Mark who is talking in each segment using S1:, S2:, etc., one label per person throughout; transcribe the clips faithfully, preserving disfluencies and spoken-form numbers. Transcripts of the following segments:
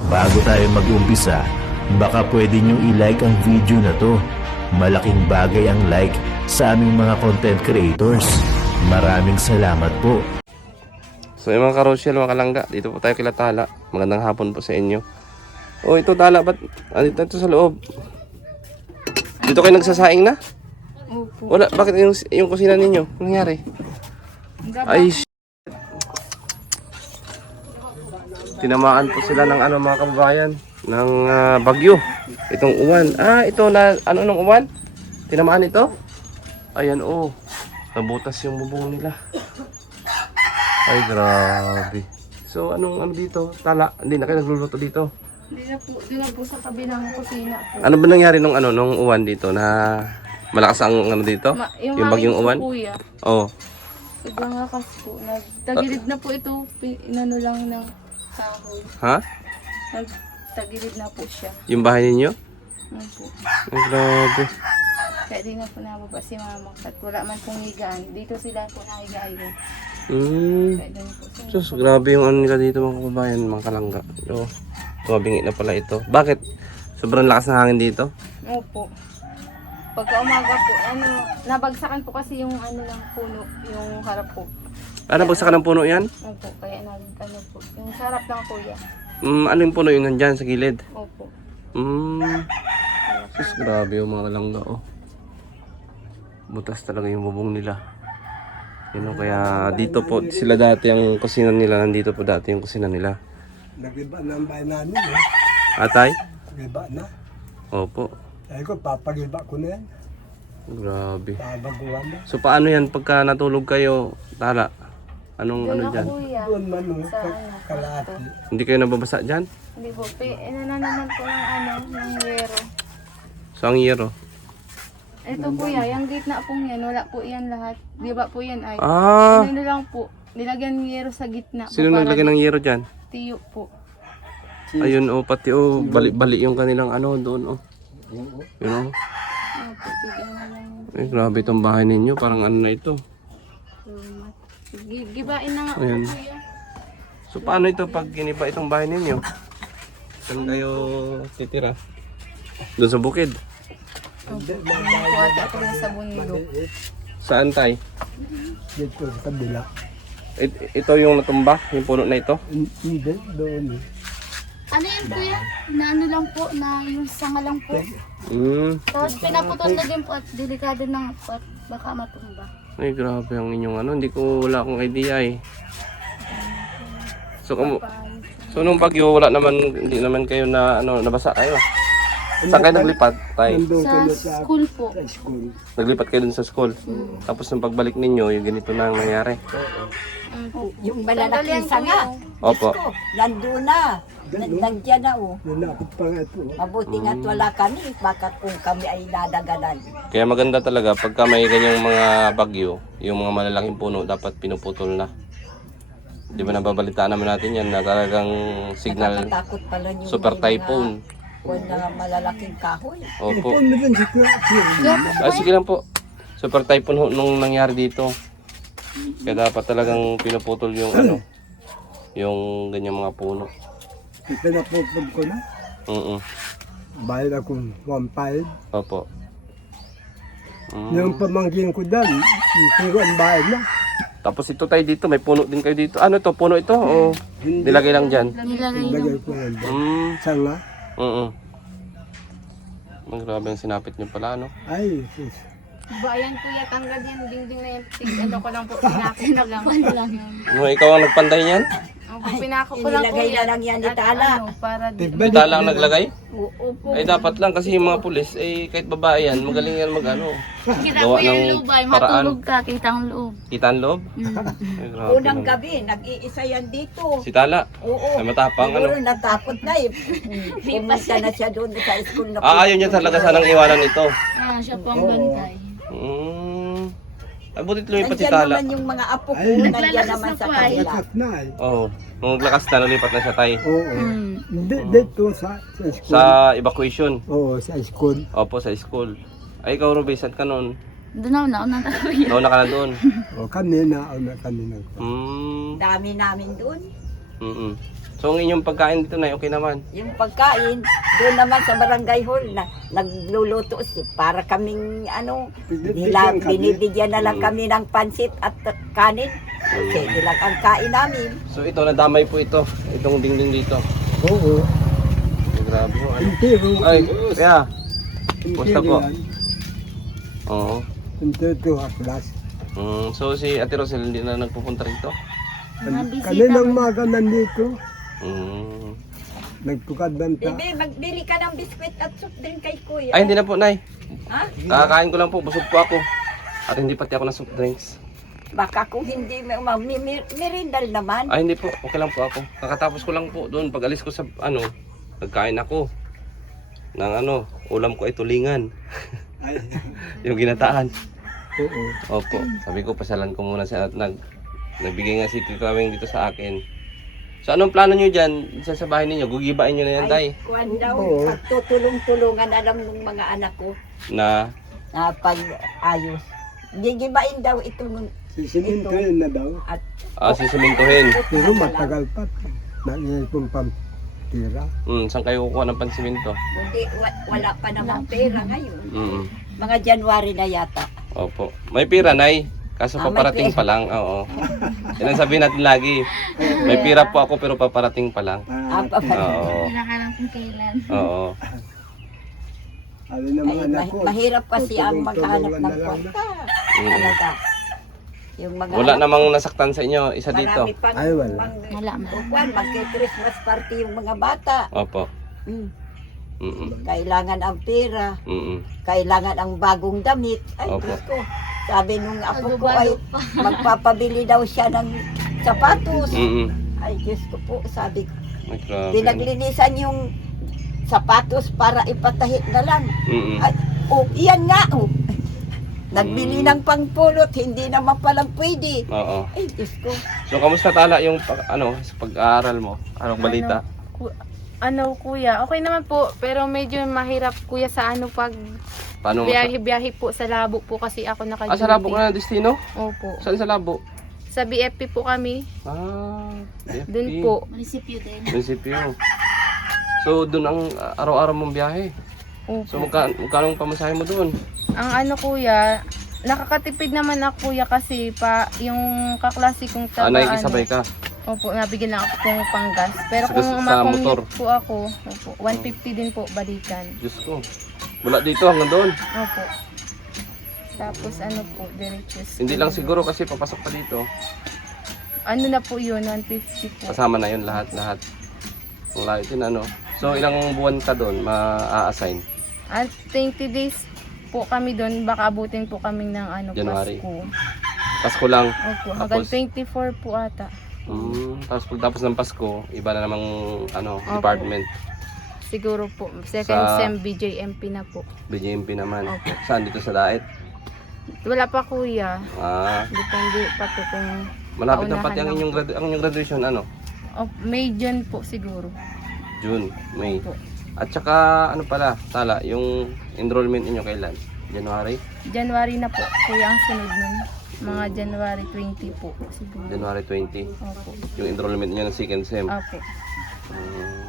S1: Bago tayo mag-umpisa, baka pwede nyo i-like ang video na to. Malaking bagay ang like sa aming mga content creators. Maraming salamat po.
S2: So yung mga karosyal, mga kalangga, dito po tayo kila Tala. Magandang hapon po sa inyo. Oh, ito Tala, ba't andito ito sa loob? Dito kayo nagsasaing na?
S3: Opo.
S2: Wala, bakit yung, yung kusina ninyo? Anong nangyari? Ay, sh**. Tinamaan po sila ng ano mga kababayan, ng uh, bagyo. Itong uwan. Ah, ito na, ano nung uwan? Tinamaan ito? Ayan, oh. Nabutas yung bubong nila. Ay, grabe. So, anong ano dito? Tala, hindi na kayo nagluluto dito.
S3: Hindi na po, di na po sa kabilang kusina po.
S2: Ano ba nangyari nung ano nung uwan dito na malakas ang ano dito?
S3: Ma,
S2: yung bagyong uwan?
S3: Kuya,
S2: Oh.
S3: sobrang lakas po. Nagtagilid na po ito, pi- inano lang ng kahoy.
S2: Ha?
S3: Nagtagilid na po siya.
S2: Yung bahay ninyo?
S3: Ano po.
S2: Ay, grabe.
S3: Kaya di na po nababa si mama. At wala man pong higaan. Dito sila po nahigayon.
S2: Hmm.
S3: Kaya doon po sila.
S2: Sus, grabe yung ano nila dito mga kababayan, mga kalangga. So, tumabingi na pala ito. Bakit? Sobrang lakas ng hangin dito?
S3: Opo. Pagka umaga po, ano, nabagsakan po kasi yung ano ng puno, yung harap po.
S2: Ano, bagsakan ng puno yan?
S3: Opo, kaya nag, ano po, yung sarap lang kuya.
S2: Hmm, ano yung puno yung nandyan sa gilid?
S3: Opo.
S2: Hmm. Sus, grabe yung mga kalangga, oh. Butas talaga yung bubong nila. Yun know, kaya dito po sila dati ang kusina nila, nandito po dati yung kusina nila.
S4: Nag-iba na ang bahay namin eh.
S2: Atay?
S4: Nag-iba na.
S2: Opo.
S4: Sabi ko, papag-iba ko na yan.
S2: Grabe.
S4: Pabaguhan na.
S2: So paano yan pagka natulog kayo, Tala? Anong ano
S3: Doon
S2: dyan?
S3: ako kuya.
S4: Doon man oh,
S3: Sa
S4: ka-
S3: ano,
S4: kalahati.
S2: Hindi kayo nababasa dyan?
S3: Hindi po, pe, inana naman po ng ano, ng yero.
S2: So ang yero?
S3: Ito kuya, yung gitna pong yan, wala po yan lahat. Di ba po yan ay?
S2: Ah!
S3: Ano lang po, nilagyan ng yero sa gitna.
S2: Sino
S3: po, para
S2: naglagay ng yero dyan?
S3: Tiyo po.
S2: Ayun oh, pati oh, bali-bali yung kanilang ano doon oh. Yun oh.
S3: Ano po, bigyan na lang.
S2: Ay, grabe itong bahay ninyo, parang ano na ito.
S3: Sumat. Gi- Gibain na nga po
S2: Ayan.
S3: kuya.
S2: So paano ito pag giniba itong bahay ninyo? Saan kayo titira? Doon sa bukid?
S3: Opo, ano po ata ako na sa bundok.
S2: Saan tay?
S4: Dito sa kabila.
S2: It- ito yung natumba, yung puno na ito?
S4: Hindi, doon eh.
S5: Ano yan kuya? Na ano lang po, na yung sanga lang po.
S2: Hmm.
S5: Tapos pinaputol na din po at delikado na po at baka matumba.
S2: Ay, grabe ang inyong ano. Hindi ko, wala akong idea eh. So, kung, so nung bagyo, wala naman, hindi naman kayo na, ano, nabasa kayo. Saan kayo naglipat, tay?
S4: Nandun
S5: Sa
S4: kayo sa,
S5: school po.
S4: sa school.
S2: Naglipat kayo dun sa school. Tapos nung pagbalik ninyo, yung ganito na ang nangyari.
S6: Yung malalaking sanga.
S2: Opo.
S6: Ko, nandun na. Nan- Nandiyan na oh.
S4: Nalapit pa nga ito. oh.
S6: Mabuti nga't wala kami. Baka kung kami ay nadaganan.
S2: Kaya maganda talaga, pagka may ganyang mga bagyo, yung mga malalaking puno, dapat pinuputol na. Di ba nababalitaan naman natin yan na talagang signal
S6: Nakakatakot pala yung
S2: super
S6: may
S2: typhoon.
S6: mga- Kung na malalaking kahoy.
S2: Opo.
S4: Ito na rin si Kuya Sir.
S2: Ah, sige lang po. Super typhoon ho nung nangyari dito. Kaya dapat talagang pinuputol yung ano, yung ganyang mga puno.
S4: Pinapupod ko na.
S2: Mm.
S4: Bayad akong one five.
S2: Opo. Mm.
S4: Yung pamangkin ko dyan, pero ang bayad na.
S2: Tapos ito tayo dito, may puno din kayo dito. Ano to, puno ito o nilagay lang dyan?
S5: Nilagay
S4: Lagay
S5: lang.
S4: ko yan.
S2: Mm.
S4: Sanga.
S2: Mm. Ang grabe ang sinapit niyo pala, ano?
S4: Ay, sus.
S3: Bayan kuya, tanggal yan, dingding na yan. Tig, ano ko lang po, pinako ko lang.
S5: Ano lang yun.
S2: Ano, ikaw ang nagpanday niyan?
S3: Ako, pinako ko lang
S6: Inilagay
S3: kuya.
S6: na lang yan ni
S3: At
S6: Tala.
S3: ano, para di.
S2: Ita lang naglagay?
S3: Oo po.
S2: Ay dapat lang kasi yung mga pulis, eh kahit babae yan, magaling yan mag ano.
S5: Kita
S2: Gawa
S5: ko yung
S2: ng
S5: loob ay
S2: paraan.
S5: matulog ka, kita ang loob.
S2: Kita ang loob?
S5: Mm.
S2: Ay, grabe
S6: Unang
S2: naman.
S6: gabi, nag-iisa yan dito.
S2: Si Tala,
S6: Oo.
S2: ay matapang ano.
S6: Siguro natakot na eh. Pumunta na siya doon sa school na
S2: Ah, ayaw niya talaga sanang iwanan ito.
S5: Ayan, siya po ang bantay.
S2: Mm. Ay, butit lumipat si
S6: Nandiyan
S2: Tala.
S6: naman yung mga apo ko,
S4: Ay,
S6: nandiyan
S5: naglalakas
S6: naman
S5: na
S6: sa
S5: po ay.
S6: kanila.
S4: Lakas na eh.
S2: Oo. Nung naglakas na, lumipat na siya tayo.
S4: Oo.
S5: Mm.
S4: Hindi, dito sa, sa school.
S2: Sa evacuation.
S4: Oo, sa school.
S2: Opo, sa school. Ay, ikaw, Ruby, saan ka noon?
S5: Doon ako nauna talaga.
S2: Nauna ka na doon.
S4: O, kanina, o na kanina.
S2: Mm.
S6: Dami namin doon.
S2: Mm-mm. So, ang inyong pagkain dito na okay naman.
S6: Yung pagkain, doon naman sa barangay hall, na, nagluluto si para kaming ano, nila,
S4: Binibigyan kami.
S6: binibigyan na lang
S2: Mm.
S6: kami ng pansit at kanin. Kasi lang ang kain namin.
S2: So, ito, nadamay po ito. Itong dingding dito.
S4: Oo.
S2: Ay, grabe ho. Ay,
S4: Intiro.
S2: ay kaya. Basta po.
S4: Intiro yan.
S2: Oo.
S4: Intiro to atlas.
S2: Mm, so, si Ate Rosel hindi na nagpupunta rito?
S4: Kaninang maga nandito.
S2: Mm.
S4: Nagtukad ng ta.
S6: Bibi, magbili ka ng biskwit at soft drink kay kuya.
S2: Ay, hindi na po, Nay.
S6: Ha?
S2: Kakakain ko lang po. Busog po ako. At hindi pati ako ng soft drinks.
S6: Baka kung hindi, may ma- mi- mi- merindal naman.
S2: Ay, hindi po. Okay lang po ako. Kakatapos ko lang po doon. Pag alis ko sa, ano, nagkain ako. Ng ano, ulam ko ay tulingan.
S4: Ay,
S2: Yung ginataan.
S4: oo.
S2: Opo. Sabi ko, pasalan ko muna siya at nag, nagbigay nga si Tito Aweng dito sa akin. So, anong plano nyo dyan? Sa, sa bahay ninyo? Gugibain nyo na yan, Tay?
S6: Ay, kuwan daw,
S4: Oo.
S6: pagtutulong-tulungan alam ng mga anak ko
S2: Na,
S6: na pag-ayos. Gigibain daw itong
S4: Sisimintuhin na daw.
S6: at
S2: ah, sisimintuhin.
S4: Pero matagal pa. Nainipong pampira.
S2: Hmm, saan kayo kukuha ng pansiminto?
S6: Hindi, wa- wala pa namang pera ngayon.
S2: Mm.
S6: Mga January na yata.
S2: Opo. May pira, Nay. Kaso
S6: Ah, may
S2: paparating
S6: pira.
S2: pa lang. Oo. Yan ang sabihin natin lagi. May pira po ako pero paparating pa lang.
S6: Ah,
S4: Ah,
S6: pa-
S2: Oo.
S5: Wala ka lang kung kailan.
S2: Oo.
S4: ano ng mga
S6: Ay,
S4: anak
S6: ma-
S4: ko.
S6: mahirap kasi ang
S4: tutulong-tulungan
S6: maghanap
S4: na
S6: ng
S4: lang
S6: kwarta.
S2: Mm.
S6: Talaga. Yung mga
S2: Wala
S6: anak-
S2: namang nasaktan sa inyo. Isa dito.
S6: Marami pang,
S4: Ay, wala.
S6: pang
S5: Wala man.
S6: Bukuan, magki-Christmas party yung mga bata.
S2: Opo.
S6: Mm.
S2: Mm-mm.
S6: Kailangan ang pera,
S2: Mm-mm.
S6: kailangan ang bagong damit. Ay,
S2: Opo.
S6: Diyos ko. Sabi nung apo ko
S5: Agubalo
S6: ay
S5: pa.
S6: magpapabili daw siya ng sapatos.
S2: Mm-mm.
S6: Ay, Diyos ko po, sabi ko.
S2: Ay, grabe.
S6: Pinaglinisan yung sapatos para ipatahit na lang.
S2: Mm-mm.
S6: Ay, oh, iyan nga, oh. Nagbili
S2: Mm.
S6: ng pangpulot, hindi naman palang pwede.
S2: Oo.
S6: Ay, Diyos ko.
S2: So, kamusta tala yung pag, ano, sa pag-aaral mo? Anong balita?
S3: Ku- ano kuya, okay naman po, pero medyo mahirap kuya sa ano pag
S2: Paano mo sa...
S3: biyahe-biyahe po sa labo po kasi ako naka
S2: Ah, sa labo ka na destino?
S3: Opo.
S2: Saan sa labo?
S3: Sa B F P po kami,
S2: Ah, B F P.
S3: dun po.
S5: Munisipyo din.
S2: Munisipyo. So, doon ang uh, araw-araw mong biyahe.
S3: Opo.
S2: So, magka, magkano ang pamasahe mo doon?
S3: Ang ano kuya, nakakatipid naman ako kuya kasi pa yung kaklase kong
S2: Ah,
S3: taga
S2: nakikisabay
S3: ano.
S2: ka.
S3: Opo, nabigyan lang ako kung panggas. Pero
S2: Sa-
S3: kung
S2: sa
S3: umakommute
S2: motor.
S3: po ako, opo, one fifty din po balikan.
S2: Diyos ko. Mula dito hanggang doon.
S3: Opo. Tapos ano po, direchos.
S2: Hindi lang siguro kasi papasok pa dito.
S3: Ano na po yun, one fifty po.
S2: Kasama na yun lahat-lahat. Ang lahat din ano. So, ilang buwan ka doon ma-assign?
S3: At twenty days po kami doon, baka abutin po kami ng ano,
S2: January.
S3: Pasko.
S2: Pasko lang.
S3: Opo, hanggang
S2: Tapos?
S3: twenty-four po ata.
S2: Mm, tapos pagtapos ng Pasko, iba na namang ano,
S3: Opo.
S2: department.
S3: Siguro po, second
S2: Sa-
S3: sem B J M P na po.
S2: B J M P naman.
S3: Opo.
S2: Saan? Dito sa Daet?
S3: Wala pa kuya,
S2: Ah,
S3: depende pa po kung
S2: malapit na
S3: Paunahan
S2: pati ang
S3: lang
S2: inyong, gradu- ang inyong graduation, ano?
S3: oh, May June po siguro.
S2: June, May.
S3: Opo.
S2: At saka, ano pala, tala, yung enrollment inyo kailan? January?
S3: January na po, kuya ang sunod nun. Mga January twenty po siguro.
S2: January twenty.
S3: Opo.
S2: Yung enrollment niyo ng second sem.
S3: Opo.
S2: Mm,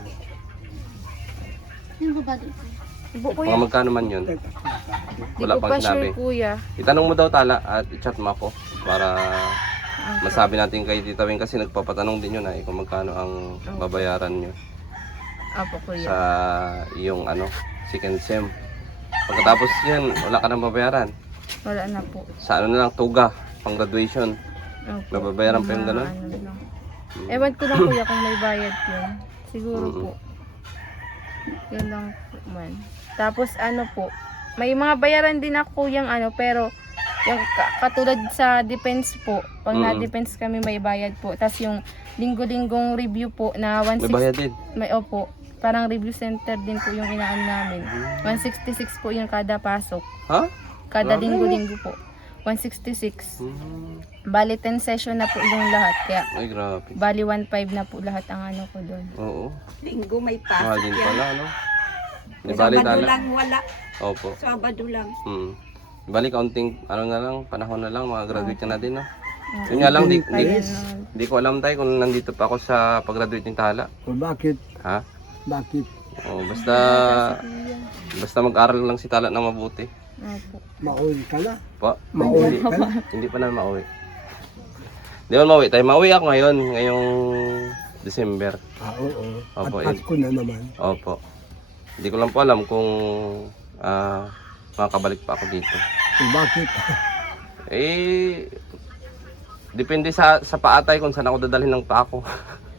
S5: Sino ba ba doon?
S3: Ibo
S2: mga
S3: kuya,
S2: magkano man yun?
S3: di
S2: Wala
S3: ko
S2: pang
S3: pa
S2: sinabi.
S3: sure kuya.
S2: Itanong mo daw tala at i-chat mo ako para
S3: Opo.
S2: masabi natin kay Tita Wing kasi nagpapatanong din yun ay kung magkano ang babayaran nyo
S3: Opo kuya.
S2: sa yung ano, second sem. Pagkatapos yan, wala ka nang babayaran.
S3: Wala na po.
S2: Sa ano na lang, tuga, pang graduation.
S3: Opo.
S2: Nababayaran pa yung
S3: Mga
S2: ganun?
S3: ano lang. Ewan ko lang kuya kung may bayad yun. Siguro
S2: Mm-mm.
S3: po. Yun lang po man. Tapos ano po, may mga bayaran din ako kuyang ano, pero yung ka- katulad sa defense po, pag
S2: Mm.
S3: na-defense kami may bayad po. Tapos yung linggo-linggong review po na
S2: May
S3: one sixty,
S2: bayad din.
S3: may opo, parang review center din po yung inaan namin. one sixty-six po yung kada pasok.
S2: Ha?
S3: Kada
S2: Grabe.
S3: linggo-linggo po. one sixty-six.
S2: Hmm.
S3: Bali ten session na po yung lahat. Kaya
S2: Ay, grabe.
S3: bali one five na po lahat ang ano ko doon.
S2: Oo.
S6: Linggo may
S2: Mahal
S6: pasok
S2: din
S6: yan.
S2: pala, ano? Di bali
S6: Sabado
S2: tala.
S6: lang wala.
S2: Opo.
S6: Sabado lang.
S2: Hmm. Bali, kaunting, ano na lang, panahon na lang, mga graduate ka na din, no? Yun nga lang, di, di,
S3: Ayan naman.
S2: di ko alam tayo kung nandito pa ako sa pag-graduate ng Tala.
S4: O bakit?
S2: Ha?
S4: Bakit?
S2: O, basta, basta mag-aral lang si Tala na mabuti.
S3: Opo.
S4: Mauwi ka na?
S2: Pa,
S4: Mauwi
S2: hindi,
S4: ka na?
S2: hindi pa na mauwi. Hindi pa mauwi tayo. Mauwi ako ngayon, ngayong December.
S4: Ah, oo. At
S2: Opo, eh.
S4: Pasko na naman.
S2: Opo. Hindi ko lang po alam kung ah, makakabalik pa ako dito.
S4: O bakit?
S2: Eh, depende sa sa paatay kung saan ako dadalhin ng paa ko.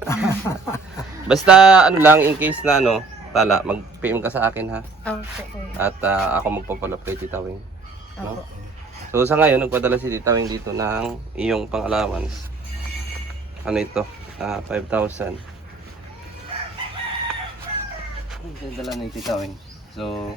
S2: Basta ano lang, in case na ano, Tala, mag-P M ka sa akin ha.
S3: Opo. Kuya.
S2: At ah, ako magpapalap kay Tita Wing.
S3: Opo.
S2: So sa ngayon, nagpadala si Tita Wing dito ng iyong pang-allowance. Ano ito? Ah, five thousand. Ito dala ni Tita Wing. So,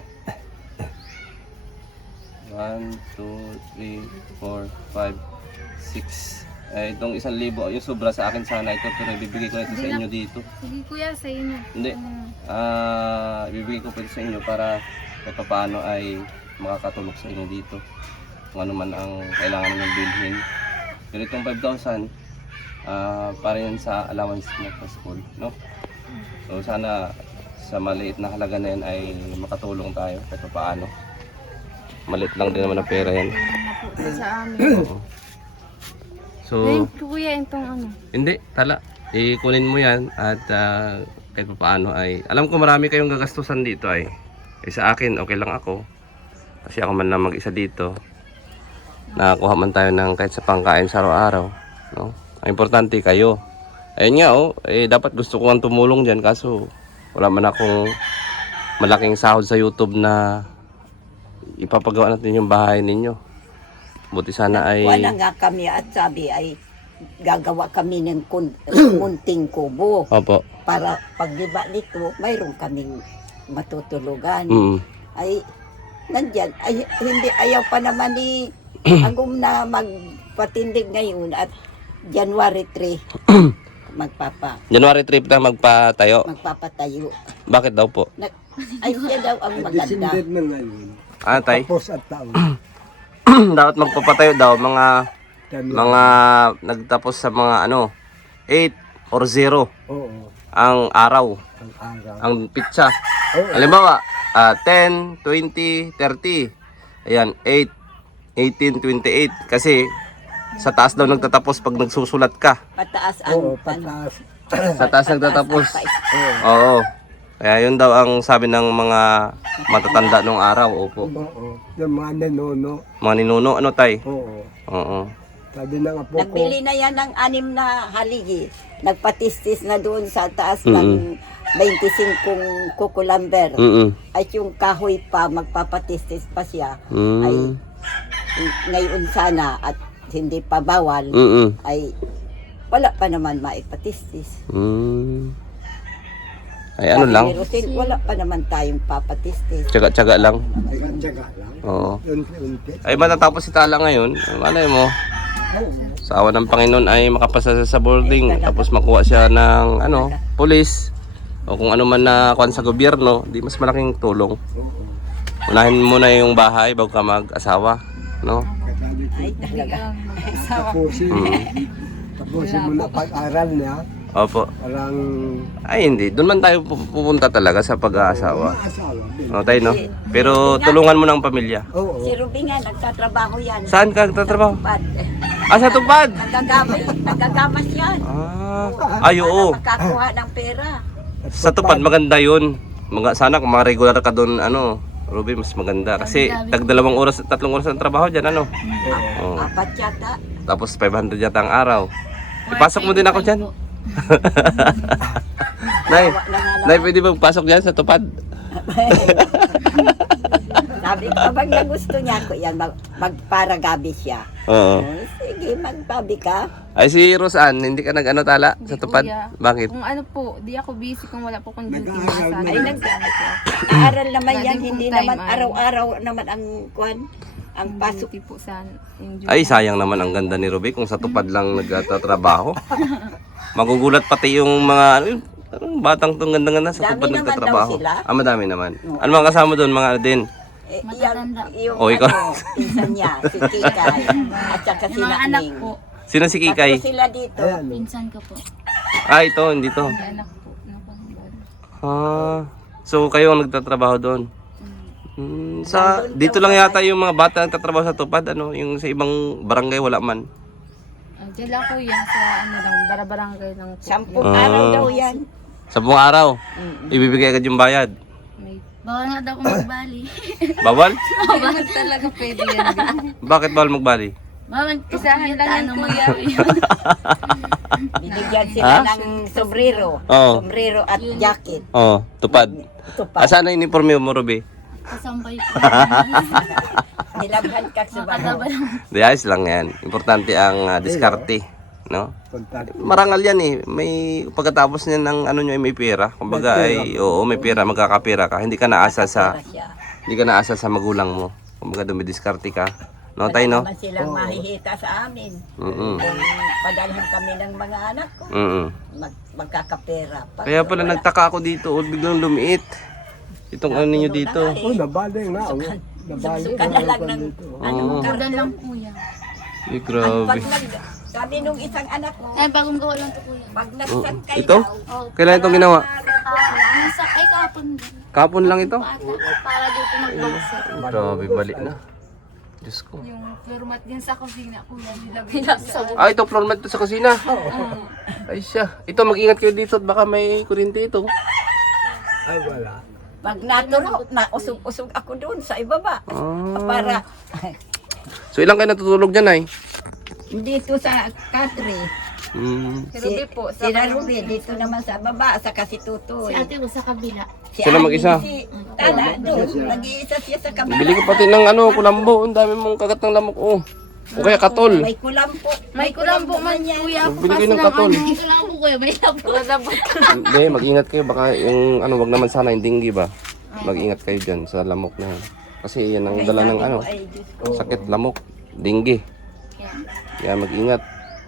S2: one, two, three, four, five, six. Eh, itong isang libo, yung sobra sa akin sana ito, pero ibibigay ko na ito sa inyo dito.
S3: Sige kuya, sa inyo.
S2: Hindi.
S3: Ano,
S2: Ah, ibibigay ko pa ito sa inyo para kahit paano ay makakatulog sa inyo dito. Kung ano man ang kailangan ninyong bilhin. Pero itong five thousand, ah, para yun sa allowance mo sa school, no? So sana sa maliit na halaga na yan ay makatulong tayo kahit paano. Maliit lang din naman ang pera yan.
S3: po ito sa amin.
S2: Oo. So,
S3: Thank you kuya, itong ano.
S2: hindi, Tala. Ikunin mo yan at ah, kahit paano ay... Alam ko marami kayong gagastusan dito ay. Eh, sa akin, okay lang ako. Kasi ako man lang mag-isa dito. Nakakuha man tayo ng kahit sa pangkain sa araw-araw. No? Ang importante kayo. Ayun nga oh, eh, dapat gusto ko ang tumulong dyan kaso wala man akong malaking sahod sa YouTube na ipapagawa natin yung bahay ninyo. Buti sana ay...
S6: Wala nga kami at sabi ay gagawa kami ng kun- munting kubo
S2: Opo.
S6: para pagdiba nito mayroon kaming matutulugan.
S2: Mm.
S6: Ay nandyan ay hindi ayaw pa naman ni agum na magpatindig ngayon at January three magpapa
S2: January trip na magpatayo.
S6: magpapatayo.
S2: Bakit daw po?
S6: Na, ay siya daw ang maganda.
S4: December na ngayon.
S2: Ah, tay?
S4: Tapos at taon.
S2: Dapat magpapatayo daw mga
S4: Ten
S2: mga nagtapos sa mga ano eight or zero
S4: Oo.
S2: ang araw,
S4: Ang araw.
S2: ang pitsa.
S4: Oo.
S2: Halimbawa, ah, ten, twenty, thirty. Ayan, eight, eighteen, twenty-eight kasi sa taas daw nagtatapos pag nagsusulat ka.
S6: Pataas ang
S4: Oo,
S6: ano,
S4: pataas.
S2: Sa taas nagtatapos.
S6: ang pais-
S4: Oo.
S2: Oo. Kaya yun daw ang sabi ng mga matatanda nung araw. Opo.
S4: Oo. Yung mga nanono.
S2: Mga ninuno, ano tay?
S4: Oo.
S2: Oo.
S4: Sabi ng apo ko.
S6: Nagbili na yan ng anim na haligi. Nagpatistis na doon sa taas
S2: Mm-mm.
S6: ng twenty-five kukulamber.
S2: Mm-mm.
S6: At yung kahoy pa, magpapatistis pa siya.
S2: Mm.
S6: Ay, ngayon sana at hindi pa bawal,
S2: Mm-mm.
S6: ay wala pa naman maipatistis.
S2: Mm. Ay ano lang,
S6: Pero sin, wala pa naman tayong papatistis.
S2: tsaga-tsaga lang.
S4: Tsaga-tsaga lang.
S2: Oo.
S4: Unti-unti.
S2: Ay matatapos si Tala ngayon, malay mo. Sa awa ng Panginoon ay makapasa siya sa boarding, tapos makuha siya ng ano, police o kung ano man na kuan sa gobyerno, di mas malaking tulong. Unahin mo na yung bahay bago ka mag-asawa, no?
S4: Kasali ko.
S6: Ay, talaga.
S4: Tapusin.
S2: Mm.
S4: Tapusin mo na pag-aral niya.
S2: Opo.
S4: Parang
S2: Ay hindi, doon man tayo pu- pupunta talaga sa pag-aasawa.
S4: asawa din.
S2: O tayo, no? Pero tulungan mo ng pamilya.
S4: Oo.
S6: Si Ruby nga, nagtatrabaho yan.
S2: Saan ka nagtatrabaho?
S6: Tupad.
S2: Ah, sa tupad!
S6: Nagagamas, nagagamas yan.
S2: Ah, ay oo.
S6: Para makakuha ng pera.
S2: Sa tupad maganda yun. Mga, sana kung mga regular ka doon, ano, Ruby, mas maganda. Kasi tag dalawang oras, tatlong oras ang trabaho dyan, ano. Oo.
S6: Apat yata.
S2: Tapos five hundred yata ang araw. Ipasok mo din ako dyan. Nay,
S6: Wala na nga
S2: Nay, pwede bang pasok dyan sa tupad?
S6: Sabi ko, pag na gusto niya ko yan, mag, magparagabi siya.
S2: Oo.
S6: Oh, sige, magtabi ka.
S2: Ay, si Rosan, hindi ka nag-ano tala sa tupad?
S3: Kuya.
S2: Bakit?
S3: Kung ano po, di ako busy kung wala po kong duty.
S4: Nag-aaral
S3: Nasa-
S4: na
S6: Ay,
S4: yun.
S6: nag aaral naman
S3: Wala
S6: yan,
S3: din
S6: hindi
S3: full-time,
S6: naman
S3: ay.
S6: araw-araw naman ang kwan, ang pasok.
S3: Duty po sa yung duty.
S2: Ay, sayang naman ang ganda ni Ruby kung sa tupad lang nagtatrabaho. Magugulat pati yung mga, ano yun, anong batang tong ganda-ganda sa
S6: Dami
S2: tupad
S6: naman daw
S2: nagtatrabaho.
S6: sila.
S2: Ah, madami naman. Ano mga kasama doon, mga din?
S6: Eh,
S3: Matatanda.
S6: yan, yung
S2: Oh, ikaw.
S6: ano, pinsan niya, si Kikay, at saka si
S3: Yung mga anak
S6: Nakning.
S3: po.
S2: Sino si Kikay?
S6: Tatlo sila dito.
S4: Ayan, oh.
S5: Pinsan ko po.
S2: Ah, ito, hindi to.
S3: May anak po. na pamilya.
S2: Ah, so kayo ang nagtatrabaho doon? Hmm, sa dito lang yata yung mga bata nagtatrabaho sa tupad, ano, yung sa ibang barangay wala man.
S3: Ah, Diyan lang po yan sa ano lang, barabarangay lang po.
S6: Sampung
S2: Ah.
S6: araw daw yan.
S2: Sa buong araw, ibibigay agad yung bayad.
S3: May
S5: Bawal nga daw kung magbali.
S2: Bawal?
S3: Hindi talaga pwede yan.
S2: Bakit bawal magbali?
S5: Bawal
S3: Isahan lang yan,
S5: ano,
S3: kuya.
S6: Binigyan sila ng sombrero.
S2: Oo.
S6: Sombrero at jacket.
S2: Oh, tupad.
S6: Ito pa.
S2: Asan na uniforme mo, Ruby?
S5: Kasambay ko.
S6: Nilabhan ka sa baho.
S2: Di ayos lang yan. Importante ang ah, diskarte, no?
S4: Kontak.
S2: Marangal yan eh. May pagkatapos niyan ng ano nyo ay may pera. Kumbaga ay oo, may pera, magkakapera ka. Hindi ka naasa sa
S6: Siya.
S2: hindi ka naasa sa magulang mo. Kumbaga dumidiskarte ka. No, tay, no?
S6: Wala naman silang mahihita sa amin.
S2: Mm.
S6: Kung padalhan kami ng mga anak ko,
S2: Mm.
S6: mag, magkakapera. Pag
S2: Kaya pala
S6: wala-
S2: nagtaka ako dito, oh, biglang lumiit. Itong ano ninyo dito.
S4: Oh, nabaling na. Oh. Nabaling
S6: Suka na lang ng ano,
S2: Oo.
S5: Kudan lang kuya.
S2: Ay,
S6: Ang
S2: grabe.
S6: pag nag, sabi nung isang anak ko,
S5: Ay, bagong gawa lang to kuya.
S6: pag nagsakay
S2: Ito?
S6: daw,
S5: Oh,
S2: Kailan itong ginawa?
S5: ah, ano sa, ay kapon din.
S2: Kapon lang ito?
S5: Ata, para dito magbagsak.
S2: Grabe, balik na. Diyos ko.
S3: Yung floor mat din sa kusina, kuya. Nilagay sa
S2: Ah, ito floor mat to sa kusina. Ay siya. Ito, mag-ingat kayo dito at baka may kuryente ito.
S4: Ay, wala.
S6: pag naturo, nausog-usog ako doon sa ibaba.
S2: Ah.
S6: Para,
S2: So ilang kayo natutulog dyan ay?
S6: dito sa Katri,
S2: Hmm.
S3: Si Ruby po.
S6: si Ruby, dito naman sa baba, sa Kasitutoy.
S5: Si ate ko sa kabila.
S6: Si
S2: Sila
S6: Ani,
S2: mag-isa?
S6: Si Tala, doon, nag-iisa siya sa kabila.
S2: Bili ko pati ng ano, kulambo. Ang dami mong kagat ng lamok. Oh. O kaya katol.
S6: May kulampo.
S3: May kulambo man
S6: yan.
S3: kuya.
S2: Bili kayo ng katol.
S5: Ito lang po kuya, may labo.
S2: Hindi, mag-ingat kayo. Baka yung ano, wag naman sana yung dinggi ba? Mag-ingat kayo dyan sa lamok na yan. Kasi yan ang dala ng ano,
S6: Ay, Diyos ko.
S2: sakit lamok. Dinggi. Kaya mag-ingat.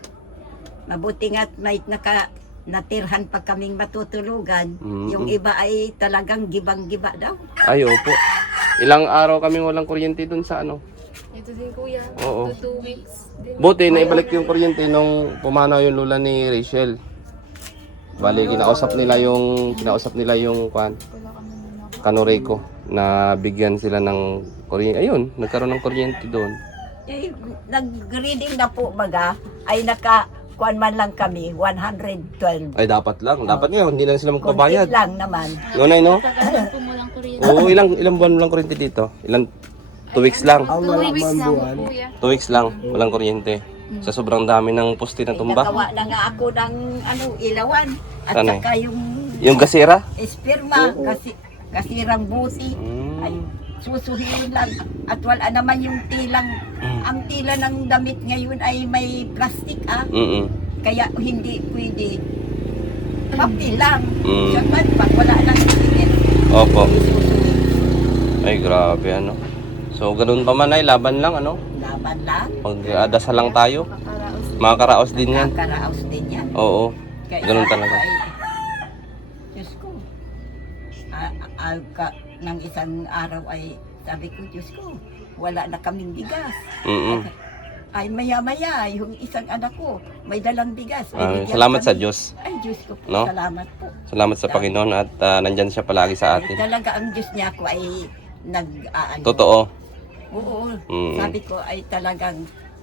S6: Mabuti nga't may naka natirhan pa kaming matutulugan.
S2: Mm.
S6: Yung iba ay talagang gibang-giba daw.
S2: Ay, opo. Ilang araw kami walang kuryente dun sa ano.
S3: Ito din kuya.
S2: Oo.
S3: Two, two weeks. Din.
S2: Buti na ibalik yung kuryente nung pumanaw yung lula ni Rachel. Bali, kinausap nila yung kinausap nila yung kwan, Kanoreco na bigyan sila ng kuryente. Ayun, nagkaroon ng kuryente doon.
S6: Eh, nag-reading na po baga ay naka kuan man lang kami one hundred twelve.
S2: Ay, dapat lang. Dapat nga, hindi na sila
S6: Kunti
S2: magpabayad.
S6: lang naman.
S2: Nonay, no?
S5: Tagal po mo lang kuryente.
S2: Oo, ilang ilang buwan lang kuryente dito? Ilang two weeks lang.
S4: Ang
S5: Two
S4: wala
S5: weeks
S4: man
S5: lang
S4: buwan.
S3: Kuya.
S2: Two weeks lang, walang kuryente. Sa sobrang dami ng poste na tumba.
S6: Nagawa na nga ako ng ano, ilawan. At
S2: Saan eh?
S6: saka yung
S2: Yung gasera?
S6: esperma, kasi kasirang buti.
S2: Mm.
S6: Ay, susuhin lang. At wala naman yung tilang, ang tila ng damit ngayon ay may plastic ah.
S2: Mm.
S6: Kaya hindi pwede. Papel lang.
S2: Mm.
S6: Siyempre, pag wala nang ticket,
S2: Opo.
S6: isusunod.
S2: Ay, grabe ano. So, ganun pa man ay laban lang ano.
S6: Laban lang.
S2: Magdasal lang tayo. Mga karaos din yan.
S6: Nakakaraos din yan.
S2: Oo.
S6: Kaya
S2: Ganun
S6: sabi ko
S2: talaga.
S6: ay, Diyos ko, a- a- ka, ng isang araw ay sabi ko, Diyos ko, wala na kaming bigas.
S2: Mm.
S6: Ay maya-maya, yung isang anak ko, may dalang bigas.
S2: Ay,
S6: Binigyan
S2: salamat
S6: kami.
S2: sa Diyos.
S6: Ay, Diyos ko po,
S2: No?
S6: salamat po.
S2: Salamat sa Panginoon at ah, nandyan siya palagi sa
S6: Ay,
S2: atin.
S6: talaga ang Diyos niya ko ay nag aano.
S2: Totoo.
S6: Oo,
S2: Mm.
S6: sabi ko ay talagang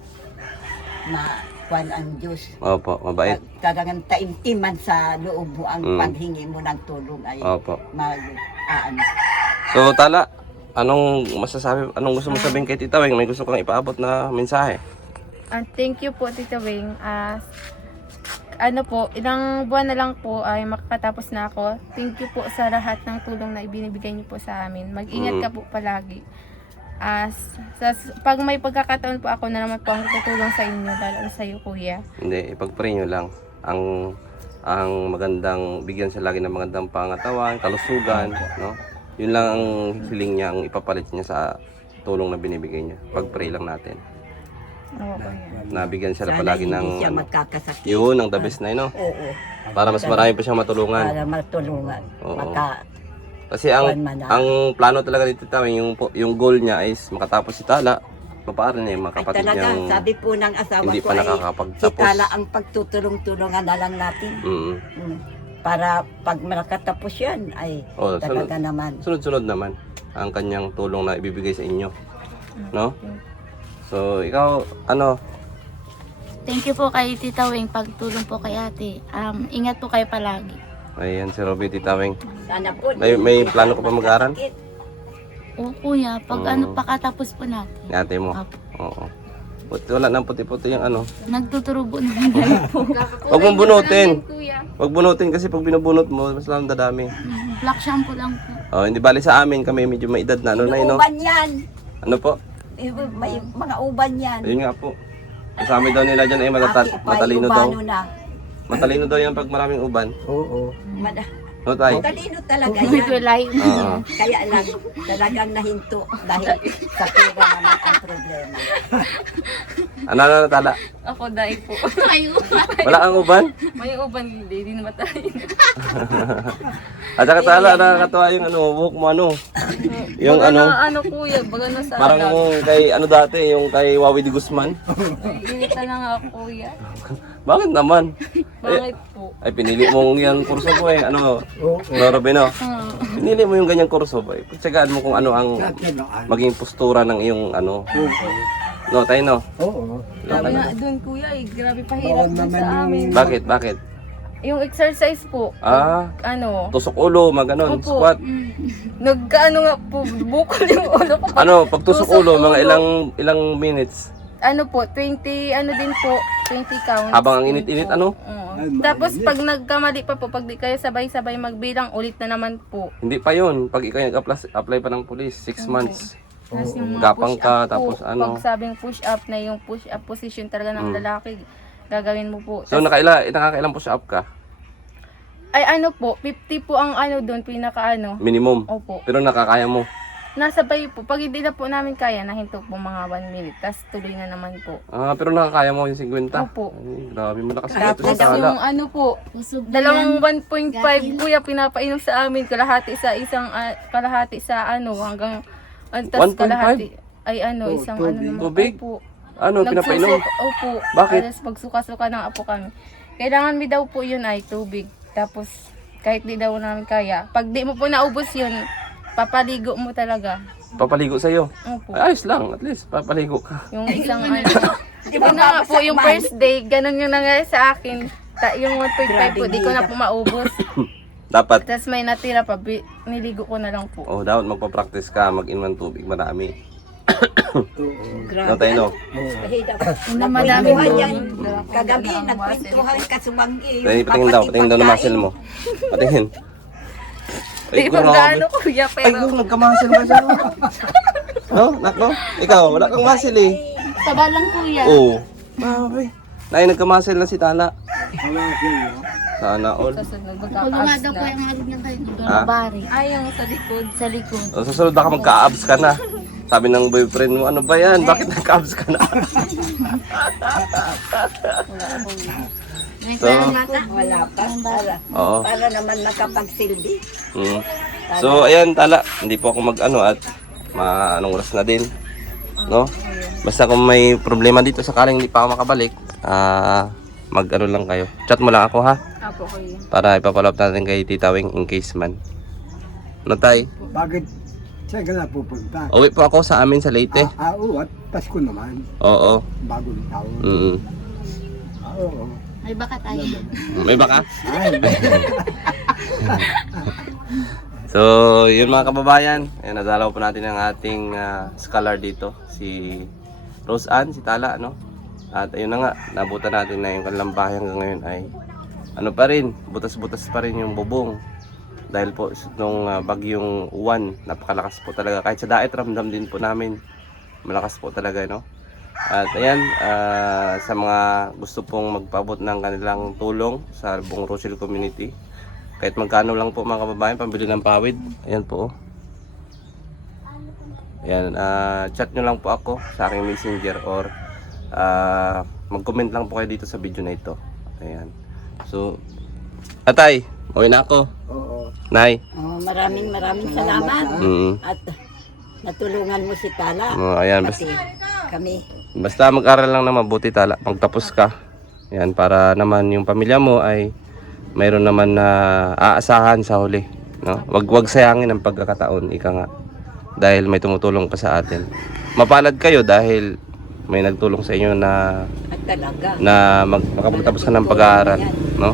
S6: ma kwan ang Diyos.
S2: Opo, mabait.
S6: Talagang taimtiman sa loob mo ang
S2: Mm.
S6: paghingi mo ng tulong ay
S2: Opo.
S6: mag aano.
S2: So, Tala, anong masasabi, anong gusto mo sabihin kay Tita Weng? May gusto kang ipaabot na mensahe?
S3: Ah, thank you po, Tita Weng. Ah, ano po, ilang buwan na lang po ay makakatapos na ako. Thank you po sa lahat ng tulong na ibinibigay niyo po sa amin. Mag-ingat ka po palagi. As sa, pag may pagkakataon po ako na naman po ang tutulong sa inyo, lalo na sa iyo, kuya.
S2: Hindi, ipag-pray nyo lang. Ang ang magandang, bigyan siya lagi ng magandang pangatawan, kalusugan, no? Yun lang ang hiling niya, ang ipapalit niya sa tulong na binibigay niya. Pag-pray lang natin.
S3: Oo, kuya.
S2: Nabigyan siya
S6: Sana
S2: palagi
S6: hindi
S2: ng
S6: siya
S2: ano,
S6: magkakasakit.
S2: yun ang the best na yun, no?
S6: Oo.
S2: Para mas marami pa siyang matulungan.
S6: Para matulungan.
S2: Oo.
S6: Maka,
S2: Kasi ang
S6: Kuwan man na.
S2: ang plano talaga dito tayo, yung po- yung goal niya is makatapos si Tala, Paparin eh, mga
S6: Ay
S2: kapatid
S6: talaga,
S2: niyang
S6: sabi po ng asawa
S2: hindi
S6: ko
S2: pa
S6: ay si
S2: nakakapagtapos.
S6: Tala ang pagtutulong-tulungan na lang natin.
S2: Mm.
S6: Mm. Para pag nakatapos yan, ay
S2: Oh,
S6: talaga naman.
S2: Sunod-sunod naman ang kanyang tulong na ibibigay sa inyo. No? So, ikaw, ano,
S5: Thank you po kay Tita Wing, pagtulong po kay ate. Um, ingat po kayo palagi.
S2: ayan si Robby Titawing.
S6: Sana po.
S2: May- may plano ka pa mag-aral?
S5: O kuya, pag
S2: Oo.
S5: ano pakatapos po natin.
S2: Ni ate mo.
S5: Apo.
S2: Oo. Puti, wala nang puti-puti yung ano.
S5: Nagtuturubo naman tayo po.
S2: Huwag mong bunutin.
S3: Kuya.
S2: Huwag bunutin kasi pag binubunot mo, mas lang dadami.
S5: Mm, Black shampoo lang po.
S2: Oh, hindi bali sa amin, kami medyo may edad na. Ano na yun, no?
S6: Uban yan.
S2: Ano po?
S6: Eh, May mga uban yan.
S2: Ayun nga po. Kasama daw nila dyan ay matata-
S6: Aki, may
S2: matalino daw.
S6: ubano na.
S2: Matalino daw yan pag maraming uban.
S4: Oo.
S6: Mada-
S2: No, tay?
S6: Talino talaga
S5: Medyo
S6: yan.
S5: light.
S2: Oo.
S6: Kaya lang, talagang nahinto dahil sa pera naman ang problema.
S2: Ano na natala?
S3: Ako dahil po.
S2: Wala kang uban?
S3: May uban hindi, di naman tayo.
S2: At saka tala, nakakatawa yung ano, buhok mo ano. Yung
S3: Baga
S2: ano,
S3: na, ano kuya, baga na sa
S2: parang kay ano dati, yung kay Wawi de Guzman.
S3: Inita na nga ako kuya.
S2: Bakit naman?
S3: Bakit po?
S2: Ay, pinili mong yan kurso po eh. Ano,
S4: Oo.
S2: no, Robino?
S3: Ah,
S2: Pinili mo yung ganyang kurso ba? Pagtsagaan mo kung ano ang
S4: Dati noon.
S2: maging postura ng iyong ano.
S4: Oo.
S2: No, tayo no?
S4: Oo.
S3: sabi nga doon kuya, eh, grabe
S4: Oo
S3: pahirap dun
S4: naman
S3: sa amin.
S4: yung...
S2: Bakit? Bakit?
S3: Yung exercise po,
S2: Ah,
S3: ano,
S2: tusok ulo, maganon,
S3: Opo.
S2: squat.
S3: nagkaano nga po, bukol yung ulo ko.
S2: Ano, pag tusok
S3: Tusok
S2: ulo, mga
S3: ulo.
S2: ilang ilang minutes.
S3: Ano po, twenty, ano din po, twenty counts.
S2: Habang ang
S3: din
S2: init-init,
S3: po.
S2: ano?
S3: Oo.
S4: Ay,
S3: Tapos
S4: mainit.
S3: pag nagkamali pa po, pag di kayo sabay-sabay magbilang, ulit na naman po.
S2: Hindi pa yun. Pag ikaw nag-apply apply pa ng police, six months.
S3: Tapos yung mga
S2: Gapang
S3: push
S2: ka,
S3: up po,
S2: tapos ano?
S3: Pag sabing push up na yung push up position talaga ng
S2: Mm.
S3: lalaki, gagawin mo po.
S2: So,
S3: Tas-
S2: nakaila, nakakailang push up ka?
S3: ay ano po, fifty po ang ano doon, pinaka ano.
S2: Minimum.
S3: Opo.
S2: Pero nakakaya mo.
S3: Nasabay po. Pag hindi na po namin kaya, nahinto po mga one minute. Tapos tuloy na naman po.
S2: Ah, pero nakakaya mo yung fifty.
S3: Opo.
S2: Ay, grabe, malakas ka ito
S3: Tapos
S2: sa
S3: yung
S2: sala.
S3: ano po,
S5: Usog na
S3: dalawang
S5: yan.
S3: one point five kuya pinapainom sa amin. Kalahati sa isang, ah, kalahati sa ano, hanggang, uh,
S2: one point five?
S3: kalahati. Ay ano,
S4: Oh,
S3: isang
S4: tubig.
S3: ano naman.
S2: Tubig?
S3: Opo.
S2: Ano, pinapainom?
S3: Nagsusuka- Opo.
S2: Bakit?
S3: Alas pagsuka-suka ng apo kami. Kailangan mi daw po yun ay tubig. Tapos, kahit di daw namin kaya. Pag di mo po naubos yun, papaligo mo talaga.
S2: Papaligo sa'yo.
S3: Opo.
S2: Ay, ayos lang, at least papaligo ka.
S3: Yung isang ano. Yun na nga po, yung first day, ganun yung nangyari sa akin. Ta, yung one point five po, di ko na po maubos.
S2: Dapat,
S3: Tapos may natira pa, bi- niligo ko na lang po.
S2: oh, dapat magpa-practice ka, mag-inom ng tubig, marami.
S4: Oo.
S6: Grabe.
S2: No, tayo, no?
S6: Mahirap.
S5: Na madami
S6: Nagkwentuhan
S5: po.
S6: yan. Kagabi, nagkwentuhan ka sumanggi.
S2: Tayo, patingin daw, patingin daw ng muscle mo. Patingin.
S3: Di ba gaano kuya,
S2: Ay,
S3: pero
S2: oh, nagka-muscle ka siya. No, nako. Ikaw, wala kang muscle eh.
S5: Taba lang kuya.
S2: Oo. Babe. Nay, nagka-muscle na si Tala.
S4: Wala sila.
S2: Sana all.
S3: susunod
S5: Pag nga
S3: magkaka-abs
S5: daw po
S3: na.
S5: yung harap niya kayo.
S2: Ah?
S5: Bari.
S3: Ay, yung sa likod.
S5: Sa likod.
S2: O, susunod baka magka-abs ka na. Sabi ng boyfriend mo, ano ba yan? Bakit nagka-abs ka na?
S5: May
S2: So,
S5: pera mata.
S6: Wala pa. Para,
S2: Oo.
S6: para naman nakapagsilbi.
S2: Mm. So, ayan, Tala. Hindi po ako mag-ano at ma anong oras na din. No? Basta kung may problema dito sakaling hindi pa ako makabalik, ah, mag-ano lang kayo. Chat mo lang ako ha.
S3: Apo kuya.
S2: Para ipapollow up natin kay Tita Wing in case man. Ano tay?
S4: Bakit saan ka na pupunta?
S2: Uwi po ako sa amin sa Leyte.
S4: Ah, ah, oo, at Pasko naman.
S2: Oo.
S4: Bagong taon.
S2: Mm.
S4: Ah, oo.
S5: May baka tayo.
S2: May baka?
S4: Ay,
S2: So, yun mga kababayan, ayan, nadalaw po natin ang ating ah, scholar dito, si Rose Ann, si Tala, no? At ayun na nga, nabutan natin na yung kanilang bahay hanggang ngayon ay ano pa rin, butas-butas pa rin yung bubong. Dahil po nung ah, bagyong uwan, napakalakas po talaga. Kahit sa daet, ramdam din po namin, malakas po talaga, no? At ayan, ah, sa mga gusto pong magpaabot ng kanilang tulong sa buong Rochelle community, kahit magkano lang po mga kababayan, pambili ng pawid. Ayan po. oh. Ayan, ah, chat nyo lang po ako sa aking messenger or ah, mag-comment lang po kayo dito sa video na ito. Ayan. So, Atay, uwi na ako.
S4: oo.
S2: Nay.
S6: Oh, maraming maraming salamat.
S2: Mm.
S6: At natulungan mo si Tala.
S2: Oh, ayan,
S6: Kasi
S2: basta.
S6: kami.
S2: Basta mag-aral lang na mabuti tala, magtapos ka. Yan, para naman yung pamilya mo ay mayroon naman na aasahan sa huli. No? Wag wag sayangin ang pagkakataon, ika nga. Dahil may tumutulong pa sa atin. Mapalad kayo dahil may nagtulong sa inyo na
S6: At talaga.
S2: na mag, makapagtapos ka ng pag-aaral, no?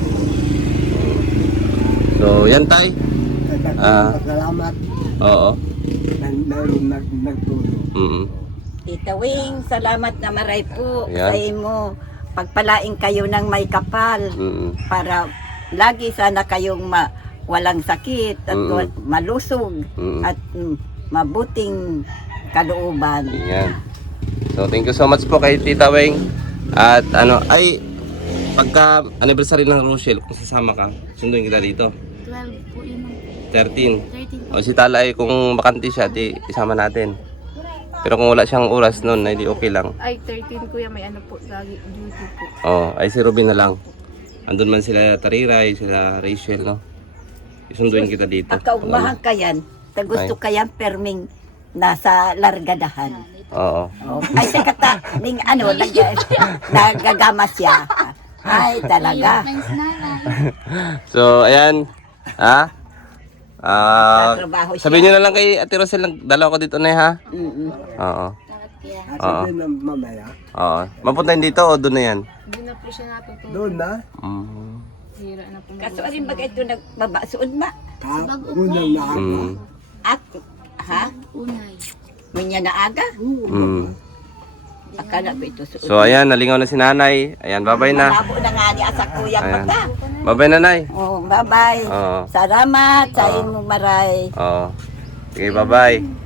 S2: So, yan tay. Ah.
S4: Salamat
S2: Oo.
S4: na meron nag, nagtulong.
S2: Mm.
S6: Tita Wing, salamat na maray po
S2: Ayan.
S6: sa imo. Pagpalaing kayo ng may kapal
S2: Mm.
S6: para lagi sana kayong ma walang sakit at
S2: Mm.
S6: wa- malusog
S2: Mm.
S6: at mm, mabuting kalooban.
S2: Yan. So, thank you so much po kay Tita Weng. At ano, ay pagka anniversary ng Rochelle, kung sasama ka, sunduin kita dito.
S5: twelve po yun.
S2: thirteen.
S5: thirteen po.
S2: O si Tala ay kung bakanti siya, di isama natin. Pero kung wala siyang oras noon, ay di okay lang.
S3: Ay, thirteen kuya, may ano po, lagi duty po.
S2: Oh, ay si Ruby na lang. Andun man sila Tariray, sila Rachel, no? Isunduin kita dito.
S6: Akaugmahan kayan, ta gusto kayan perming nasa largadahan.
S2: Oo.
S6: Oh, ay sa kata ning ano nag nagagama siya. Ay talaga.
S5: Thanks, nanay.
S2: So, ayan. Ha? Ah,
S6: Tatrabaho siya.
S2: sabihin nyo na lang kay Ate Rosel, dalaw ko dito na ha?
S6: Mm-mm.
S2: Oo.
S5: Bakit kaya?
S4: At
S2: Oo.
S4: sabihin na mamaya,
S2: Oo. Mapuntahin dito o doon na yan?
S3: Hindi na po siya natutulog.
S4: doon na,
S2: Mm.
S3: Hira na po.
S6: Kaso alin bagay ito nagbabasuod ma.
S4: kaunang na ako.
S2: Mm.
S6: At ha?
S5: Unay.
S6: Munya na aga?
S2: Mm.
S6: Akala ko ito suod.
S2: So, ayan, nalingaw na si nanay. Ayan, bye-bye na.
S6: Malabo na nga niya sa kuya
S2: Ayan.
S6: pagka.
S2: Bye-bye, nanay.
S6: Oh, bye-bye.
S2: Oo.
S6: Salamat sa imo maray.
S2: Oo. Sige, bye-bye.